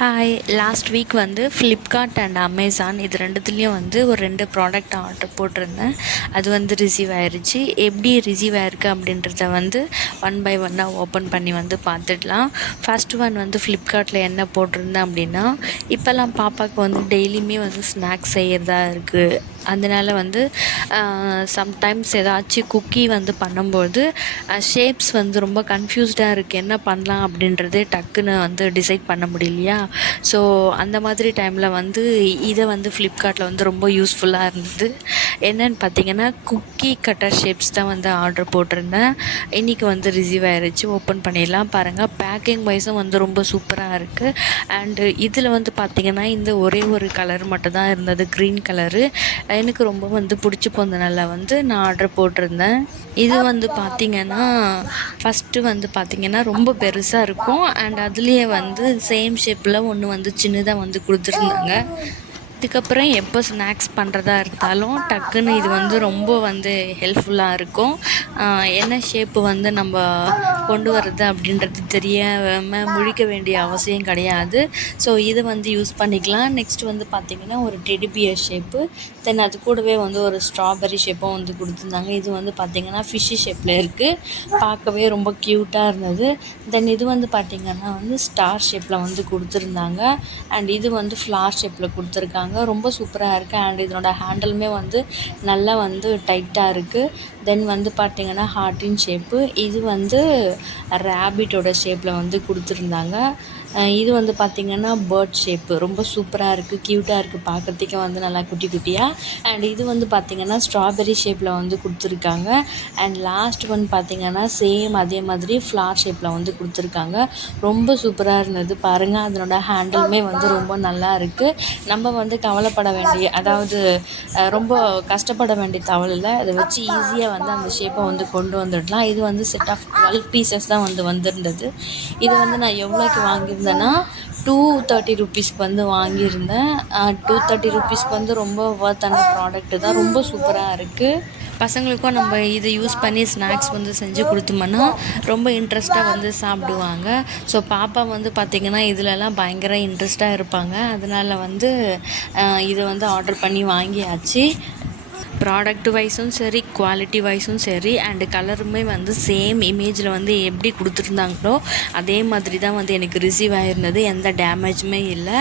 Hi, last week வந்து Flipkart and Amazon இது ரெண்டுத்துலேயும் வந்து ஒரு 2 ப்ராடக்ட் ஆர்டர் போட்டிருந்தேன். அது வந்து ரிசீவ் ஆயிடுச்சு. எப்படி ரிசீவ் ஆயிருக்கு அப்படின்றத வந்து ஒன் பை ஒன்னாக ஓப்பன் பண்ணி வந்து பார்த்துடலாம். ஃபர்ஸ்ட் ஒன் வந்து ஃப்ளிப்கார்ட்டில் என்ன போட்டிருந்தேன் அப்படின்னா, இப்போல்லாம் பாப்பாவுக்கு வந்து டெய்லியுமே வந்து ஸ்நாக்ஸ் செய்கிறதா இருக்குது. அதனால் வந்து சம்டைம்ஸ் ஏதாச்சும் குக்கி வந்து பண்ணும்போது ஷேப்ஸ் வந்து ரொம்ப கன்ஃப்யூஸ்டாக இருக்குது. என்ன பண்ணலாம் அப்படின்றதே டக்குன்னு வந்து டிசைட் பண்ண முடியலையா. ஸோ அந்த மாதிரி டைமில் வந்து இதை வந்து ஃப்ளிப்கார்ட்டில் வந்து ரொம்ப யூஸ்ஃபுல்லாக இருந்தது. என்னென்னு பார்த்தீங்கன்னா, குக்கி கட்டர் ஷேப்ஸ் தான் வந்து ஆர்டர் போட்டிருந்தேன். இன்றைக்கி வந்து ரிசீவ் ஆயிடுச்சு. ஓப்பன் பண்ணிடலாம். பாருங்கள், பேக்கிங் வைஸும் வந்து ரொம்ப சூப்பராக இருக்குது. அண்டு இதில் வந்து பார்த்திங்கன்னா, இந்த ஒரே ஒரு கலர் மட்டும் தான் இருந்தது, க்ரீன் கலரு. எனக்கு ரொம்ப வந்து பிடிச்சி போனதுனால வந்து நான் ஆர்டர் போட்டிருந்தேன். இது வந்து பார்த்திங்கன்னா, ஃபஸ்ட்டு வந்து பார்த்திங்கன்னா ரொம்ப பெருசாக இருக்கும். அண்ட் அதுலேயே வந்து சேம் ஷேப்பில் ஒன்று வந்து சின்னதாக வந்து கொடுத்துருந்தாங்க. இதுக்கப்புறம் எப்போ ஸ்நாக்ஸ் பண்ணுறதா இருந்தாலும் டக்குன்னு இது வந்து ரொம்ப வந்து ஹெல்ப்ஃபுல்லாக இருக்கும். என்ன ஷேப்பு வந்து நம்ம கொண்டு வர்றது அப்படின்றது தெரியாமல் முழிக்க வேண்டிய அவசியம் கிடையாது. ஸோ இதை வந்து யூஸ் பண்ணிக்கலாம். நெக்ஸ்ட் வந்து பார்த்திங்கன்னா, ஒரு டெடி பியர் ஷேப்பு, தென் அது கூடவே வந்து ஒரு ஸ்ட்ராபெரி ஷேப்பும் வந்து கொடுத்துருந்தாங்க. இது வந்து பார்த்திங்கன்னா ஃபிஷ்ஷு ஷேப்பில் இருக்குது. பார்க்கவே ரொம்ப க்யூட்டாக இருந்தது. தென் இது வந்து பார்த்திங்கன்னா வந்து ஸ்டார் ஷேப்பில் வந்து கொடுத்துருந்தாங்க. அண்ட் இது வந்து ஃப்ளார் ஷேப்பில் கொடுத்துருக்காங்க. ரொம்ப சூப்பராக இருக்குது. அண்ட் இதனோட ஹேண்டிலுமே வந்து நல்லா வந்து டைட்டாக இருக்குது. தென் வந்து பார்த்திங்கன்னா ஹார்ட்டின் ஷேப்பு, இது வந்து ரேபிட்டோட ஷேப்பில் வந்து கொடுத்துருந்தாங்க. இது வந்து பார்த்திங்கன்னா பேர்ட் ஷேப்பு, ரொம்ப சூப்பராக இருக்குது, க்யூட்டாக இருக்குது, பார்க்குறதுக்கே வந்து நல்லா குட்டி குட்டியாக. அண்ட் இது வந்து பார்த்திங்கன்னா ஸ்ட்ராபெரி ஷேப்பில் வந்து கொடுத்துருக்காங்க. அண்ட் லாஸ்ட் ஒன் பார்த்திங்கன்னா சேம் அதே மாதிரி ஃப்ளார் ஷேப்பில் வந்து கொடுத்துருக்காங்க. ரொம்ப சூப்பராக இருந்தது. பாருங்கள், அதனோட ஹேண்டிலுமே வந்து ரொம்ப நல்லா இருக்குது. நம்ம வந்து கவலைப்பட வேண்டிய, அதாவது ரொம்ப கஷ்டப்பட வேண்டிய தவறில்லை. அதை வச்சு ஈஸியாக வந்து அந்த ஷேப்பை வந்து கொண்டு வந்துடலாம். இது வந்து செட் ஆஃப் 12 பீசஸ் தான் வந்து வந்திருந்தது. இது வந்து நான் எவ்வளோக்கு வாங்கியிருந்தேன்னா 230 ருபீஸ்க்கு வந்து வாங்கியிருந்தேன். 230 ருபீஸ்க்கு வந்து ரொம்ப ஒர்த்தான ப்ராடக்ட்டு தான். ரொம்ப சூப்பராக இருக்குது. பசங்களுக்கும் நம்ம இதை யூஸ் பண்ணி ஸ்நாக்ஸ் வந்து செஞ்சு கொடுத்தோம்னா ரொம்ப இன்ட்ரெஸ்ட்டாக வந்து சாப்பிடுவாங்க. ஸோ பாப்பா வந்து பார்த்திங்கன்னா இதிலலாம் பயங்கர இன்ட்ரெஸ்ட்டாக இருப்பாங்க. அதனால் வந்து இதை வந்து ஆர்டர் பண்ணி வாங்கியாச்சு. ப்ராடக்ட் வைஸும் சரி, குவாலிட்டி வைஸும் சரி, அண்டு கலருமே வந்து சேம் இமேஜில் வந்து எப்படி கொடுத்துருந்தாங்களோ அதே மாதிரி தான் வந்து எனக்கு ரிசீவ் ஆகிருந்தது. எந்த டேமேஜுமே இல்லை.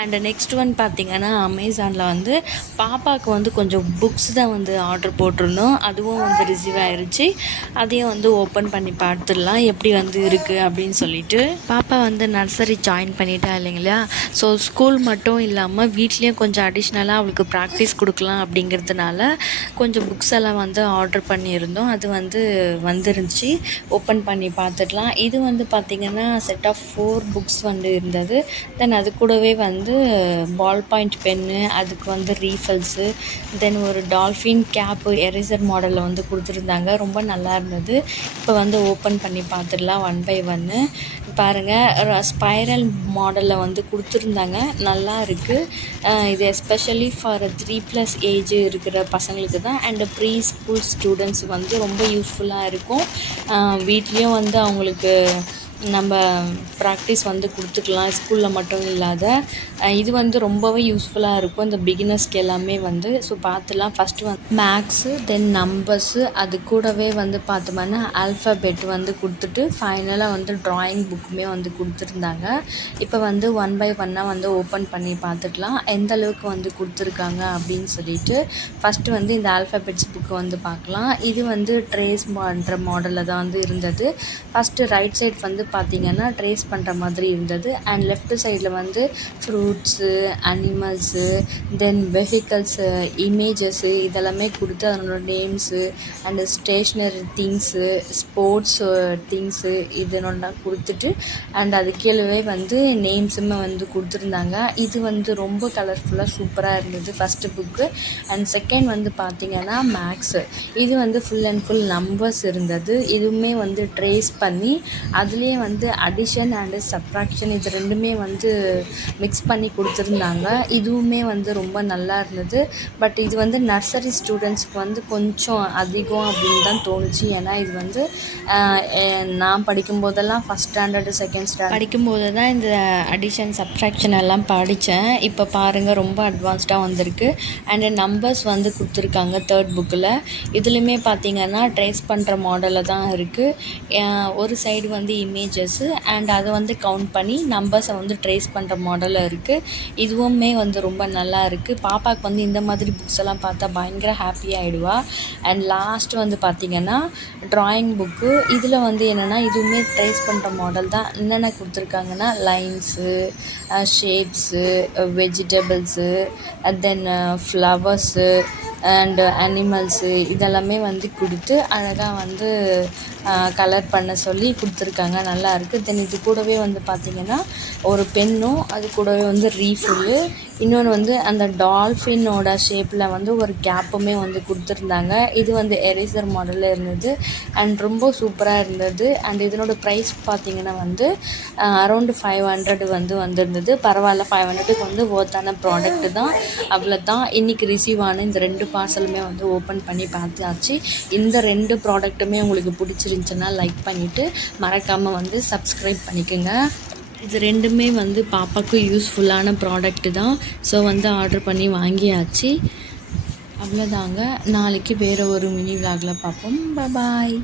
அண்டு நெக்ஸ்ட் ஒன் பார்த்திங்கன்னா, அமேசானில் வந்து பாப்பாவுக்கு வந்து கொஞ்சம் புக்ஸ் தான் வந்து ஆர்டர் போட்டிருந்தோம். அதுவும் வந்து ரிசீவ் ஆகிருச்சு. அதையும் வந்து ஓப்பன் பண்ணி பார்த்துடலாம் எப்படி வந்து இருக்குது அப்படின்னு சொல்லிட்டு. பாப்பா வந்து நர்சரி ஜாயின் பண்ணிட்டா இல்லைங்களா. ஸோ ஸ்கூல் மட்டும் இல்லாமல் வீட்லேயும் கொஞ்சம் அடிஷ்னலாக அவளுக்கு ப்ராக்டிஸ் கொடுக்கலாம் அப்படிங்கிறதுனால கொஞ்சம் புக்ஸ் எல்லாம் வந்து ஆர்டர் பண்ணியிருந்தோம். அது வந்து வந்துருந்துச்சு. ஓப்பன் பண்ணி பார்த்துடலாம். இது வந்து பார்த்திங்கன்னா செட் ஆஃப் 4 புக்ஸ் வந்து இருந்தது. தென் அது கூடவே வந்து பால் பாயிண்ட் பென்னு, அதுக்கு வந்து ரீஃபில்ஸு, தென் ஒரு டால்ஃபின் கேப்பு எரேசர் மாடலில் வந்து கொடுத்துருந்தாங்க. ரொம்ப நல்லா இருந்தது. இப்போ வந்து ஓப்பன் பண்ணி பார்த்துடலாம் ஒன் பை ஒன்று. பாருங்கள், ஸ்பைரல் மாடலில் வந்து கொடுத்துருந்தாங்க. நல்லா இருக்குது. இது எஸ்பெஷலி ஃபார் 3+ ஏஜ் இருக்கிற பசங்களுக்கு தான். அண்டு ப்ரீ ஸ்கூல் ஸ்டூடெண்ட்ஸ் வந்து ரொம்ப யூஸ்ஃபுல்லாக இருக்கும். வீட்லேயும் வந்து அவங்களுக்கு நம்ம ப்ராக்டிஸ் வந்து கொடுத்துக்கலாம், ஸ்கூலில் மட்டும் இல்லாத. இது வந்து ரொம்பவே யூஸ்ஃபுல்லாக இருக்கும் இந்த பிகினர்ஸ்க்கு எல்லாமே வந்து. ஸோ பார்த்துலாம். ஃபஸ்ட்டு வந்து மேக்ஸு, தென் நம்பர்ஸு, அது கூடவே வந்து பார்த்தோம்னா ஆல்ஃபபெட் வந்து கொடுத்துட்டு ஃபைனலாக வந்து ட்ராயிங் புக்குமே வந்து கொடுத்துருந்தாங்க. இப்போ வந்து ஒன் பை ஒன்னாக வந்து ஓப்பன் பண்ணி பார்த்துக்கலாம் எந்த அளவுக்கு வந்து கொடுத்துருக்காங்க அப்படின்னு சொல்லிட்டு. ஃபஸ்ட்டு வந்து இந்த ஆல்ஃபபெட்ஸ் புக்கு வந்து பார்க்கலாம். இது வந்து ட்ரேஸ் பண்ணுற மாடலில் தான் வந்து இருந்தது. ஃபஸ்ட்டு ரைட் சைட் வந்து பார்த்திங்கன்னா ட்ரேஸ் பண்ணுற மாதிரி இருந்தது. அண்ட் லெஃப்ட் சைடில் வந்து ஃப்ரூட்ஸு, அனிமல்ஸு, தென் வெஹிக்கல்ஸு, இமேஜஸ்ஸு இதெல்லாமே கொடுத்து அதனோட names and stationery things, sports things இதனோட கொடுத்துட்டு அண்ட் அது கீழவே வந்து நேம்ஸுமே வந்து கொடுத்துருந்தாங்க. இது வந்து ரொம்ப கலர்ஃபுல்லாக சூப்பராக இருந்தது ஃபஸ்ட்டு புக்கு. அண்ட் செகண்ட் வந்து பார்த்திங்கன்னா மேக்ஸு. இது வந்து ஃபுல் அண்ட் ஃபுல் நம்பர்ஸ் இருந்தது. இதுவுமே வந்து ட்ரேஸ் பண்ணி அதுலேயே வந்து அடிஷன் அண்டு சப்ட்ராக்ஷன் இது ரெண்டுமே வந்து மிக்ஸ் பண்ணி கொடுத்துருந்தாங்க. இதுவுமே வந்து ரொம்ப நல்லா இருந்தது. பட் இது வந்து நர்சரி ஸ்டூடெண்ட்ஸ்க்கு வந்து கொஞ்சம் அதிகம் அப்படின்னு தான் தோணுச்சு. ஏன்னா இது வந்து நான் படிக்கும்போதெல்லாம் ஃபஸ்ட் ஸ்டாண்டர்டு செகண்ட் ஸ்டாண்டர்ட் படிக்கும்போது தான் இந்த அடிஷன் சப்ட்ராக்ஷன் எல்லாம் படித்தேன். இப்போ பாருங்கள் ரொம்ப அட்வான்ஸ்டாக வந்திருக்கு. அண்டு நம்பர்ஸ் வந்து கொடுத்துருக்காங்க தேர்ட் புக்கில். இதுலேயுமே பார்த்திங்கன்னா ட்ரேஸ் பண்ணுற மாடலில் தான் இருக்குது. ஒரு சைடு வந்து இமேஜஸ்ஸு அண்ட் அதை வந்து கவுண்ட் பண்ணி நம்பர்ஸை வந்து ட்ரேஸ் பண்ணுற மாடலில் இருக்குது. இதுவுமே வந்து ரொம்ப நல்லா இருக்குது. பாப்பாவுக்கு வந்து இந்த மாதிரி புக்ஸ் எல்லாம் பார்த்தா பயங்கர ஹாப்பியாகிடுவா. அண்ட் லாஸ்ட் வந்து பார்த்திங்கன்னா ட்ராயிங் புக்கு. இதில் வந்து என்னென்னா இதுவுமே ட்ரேஸ் பண்ணுற மாடல் தான். என்னென்ன கொடுத்துருக்காங்கன்னா lines, shapes, vegetables, then flowers and animals இதெல்லாமே வந்து கொடுத்து அழகாக வந்து கலர் பண்ண சொல்லி கொடுத்துருக்காங்க. நல்லா இருக்குது. தென் இது கூடவே வந்து பார்த்திங்கன்னா ஒரு பென்னும் அது கூடவே வந்து ரீஃபில்லு, இன்னொன்று வந்து அந்த டால்ஃபினோட ஷேப்பில் வந்து ஒரு கேப்புமே வந்து கொடுத்துருந்தாங்க. இது வந்து எரேசர் மாடலில் இருந்தது அண்ட் ரொம்ப சூப்பராக இருந்தது. அண்ட் இதனோட ப்ரைஸ் பார்த்திங்கன்னா வந்து அரௌண்டு 500 வந்து வந்திருந்தது. பரவாயில்ல, 500க்கு வந்து ஒர்த்தான ப்ராடக்ட்டு தான். அவ்வளோதான். இன்றைக்கி ரிசீவ் ஆன இந்த 2 பார்சலுமே வந்து ஓப்பன் பண்ணி பார்த்தாச்சு. இந்த 2 ப்ராடக்ட்டுமே உங்களுக்கு பிடிச்சிருந்துச்சுன்னா லைக் பண்ணிவிட்டு மறக்காமல் வந்து சப்ஸ்கிரைப் பண்ணிக்கோங்க. இது ரெண்டுமே வந்து பாப்பாவுக்கு யூஸ்ஃபுல்லான ப்ராடக்ட்டு தான். ஸோ வந்து ஆர்டர் பண்ணி வாங்கியாச்சு. அவ்வளோதாங்க. நாளைக்கு வேறு ஒரு மினி விலாகில் பார்ப்போம். பாய்.